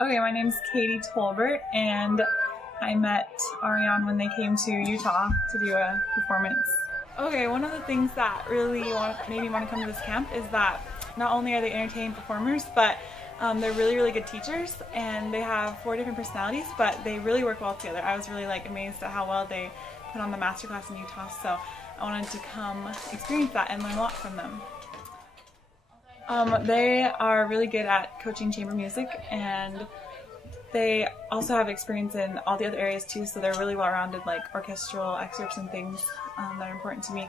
Okay, my name's Katie Tolbert, and I met Areon when they came to Utah to do a performance. Okay, one of the things that really made me want to come to this camp is that not only are they entertaining performers, but they're really good teachers, and they have 4 different personalities, but they really work well together. I was really amazed at how well they put on the masterclass in Utah, so I wanted to come experience that and learn a lot from them. They are really good at coaching chamber music, and they also have experience in all the other areas too, so they're really well-rounded, like orchestral excerpts and things that are important to me.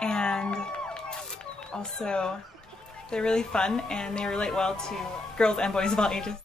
And also, they're really fun, and they relate well to girls and boys of all ages.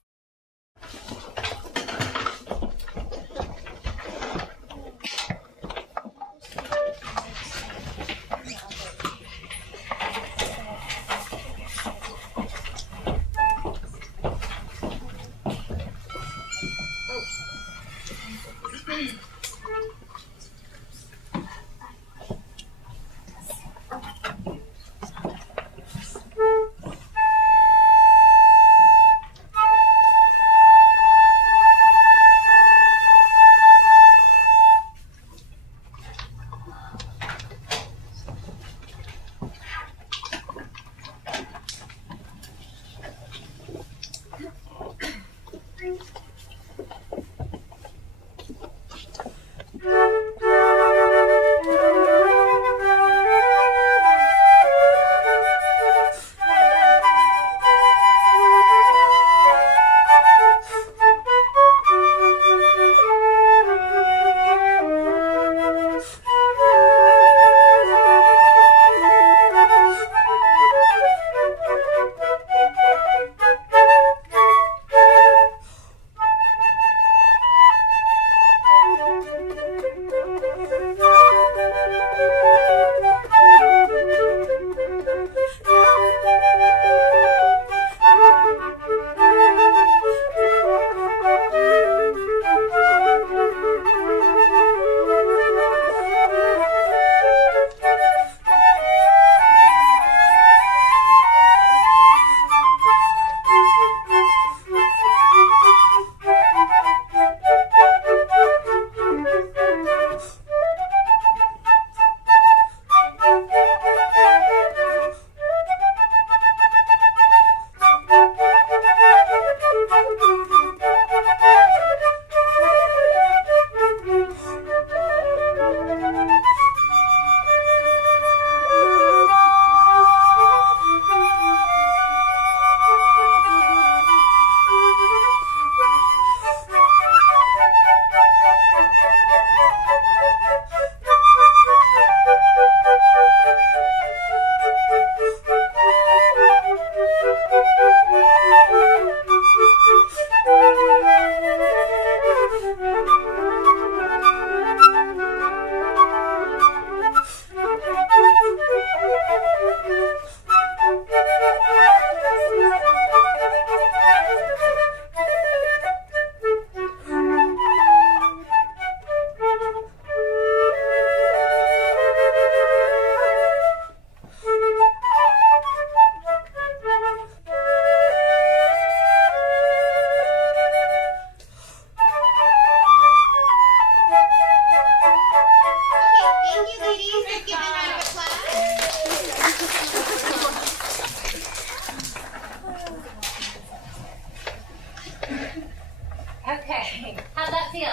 Okay, how'd that feel?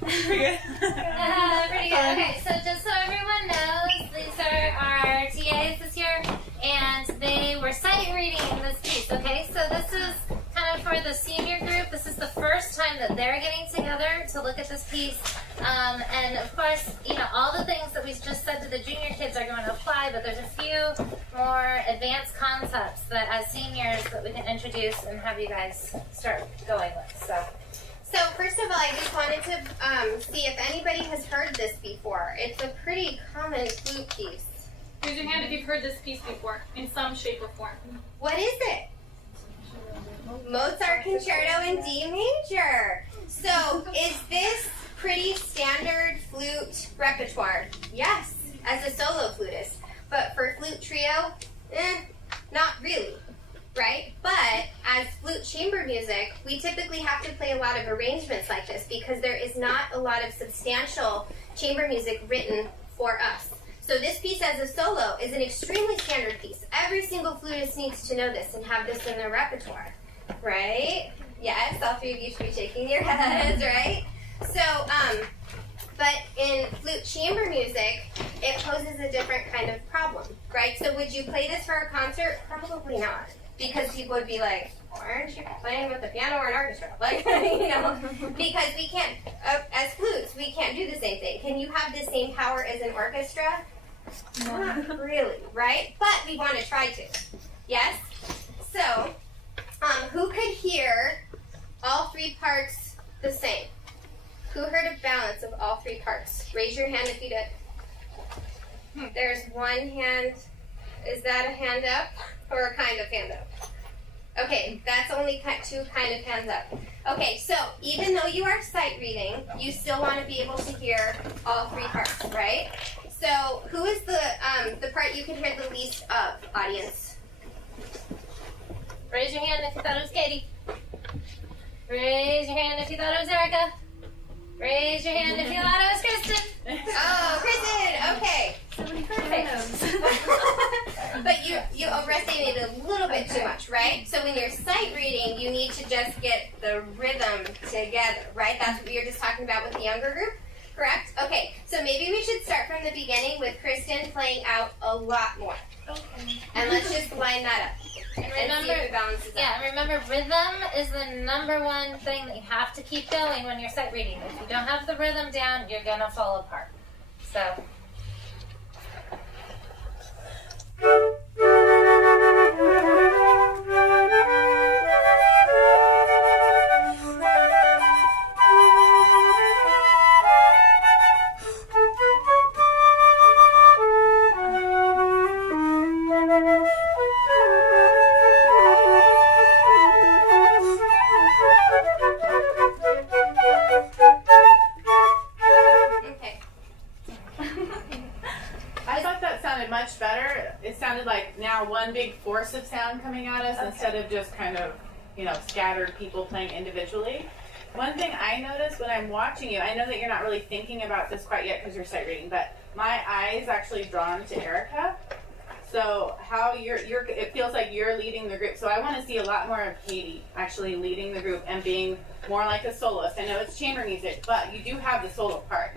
Pretty good. Pretty good. Okay, so just so everyone knows, these are our TAs this year, and they were sight reading this piece, okay? So this is kind of for the senior group. This is the first time that they're getting together to look at this piece. And of course, you know, all the things that we just said to the junior kids are going to apply, but there's a few more advanced concepts that as seniors that we can introduce and have you guys start going with. So first of all, I just wanted to see if anybody has heard this before. It's a pretty common flute piece. Raise your hand if you've heard this piece before, in some shape or form. What is it? Mozart Concerto in D major. So is this pretty standard flute repertoire? Yes, as a solo flutist. But for flute trio, not really. right? But as flute chamber music, we typically have to play a lot of arrangements like this because there is not a lot of substantial chamber music written for us. So this piece as a solo is an extremely standard piece. Every single flutist needs to know this and have this in their repertoire, right? Yes, all three of you should be shaking your heads, right? So, but in flute chamber music, it poses a different kind of problem, right? So would you play this for a concert? Probably not. Because people would be like, aren't you playing with the piano or an orchestra? Like, you know, because we can't, as flutes, we can't do the same thing. Can you have the same power as an orchestra? No. Not really, right? But we want to try to. Yes? So, who could hear all three parts the same? Who heard a balance of all three parts? Raise your hand if you did. There's one hand. Is that a hand up or a kind of hand up? Okay, that's only two kind of hands up. Okay, so even though you are sight reading, you still want to be able to hear all three parts, right? So who is the part you can hear the least of, audience? Raise your hand if you thought it was Katie. Raise your hand if you thought it was Erica. Raise your hand if you thought it was Kristen. Oh, Kristen, okay. Perfect. But you overestimated a little bit too much, right? So when you're sight reading, you need to just get the rhythm together, right? That's what we were just talking about with the younger group, correct? Okay, so maybe we should start from the beginning with Kristen playing out a lot more. Okay. And let's just line that up. And see if it balances out. yeah, remember rhythm is the number one thing that you have to keep going when you're sight reading. If you don't have the rhythm down, you're going to fall apart. So... much better. It sounded like now one big force of sound coming at us instead of just kind of, you know, scattered people playing individually. One thing I noticed when I'm watching you, I know that you're not really thinking about this quite yet because you're sight reading, but my eye is actually drawn to Erica. So how it feels like you're leading the group. So I want to see a lot more of Katie actually leading the group and being more like a soloist. I know it's chamber music, but you do have the solo part.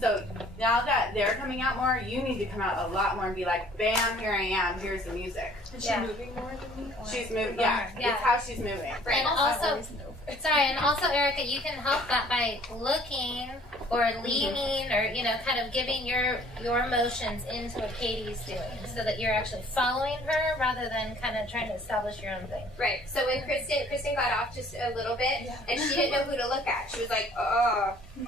So now that they're coming out more, you need to come out a lot more and be like, bam, here I am, here's the music. Is she moving more than me? She's moving, yeah, it's how she's moving. And also, and also, Erica, you can help that by looking or leaning or, you know, kind of giving your emotions into what Katie's doing so that you're actually following her rather than kind of trying to establish your own thing. Right. So when Kristen got off just a little bit and she didn't know who to look at. She was like,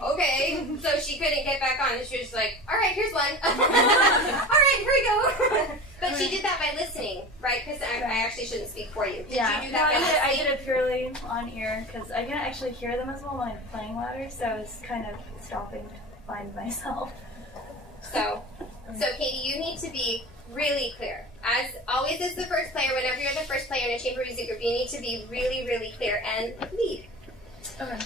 okay. So she couldn't get back on and she was like, all right, here's one. All right, here we go. But she did that by listening, right? Because I actually shouldn't speak for you. Did you do that by listening? I did it purely on ear because I can't actually hear them as well when I'm playing louder, so I was kind of stopping to find myself. So Katie, you need to be really clear. As always as the first player, whenever you're the first player in a chamber music group, you need to be really, really clear and lead. Okay.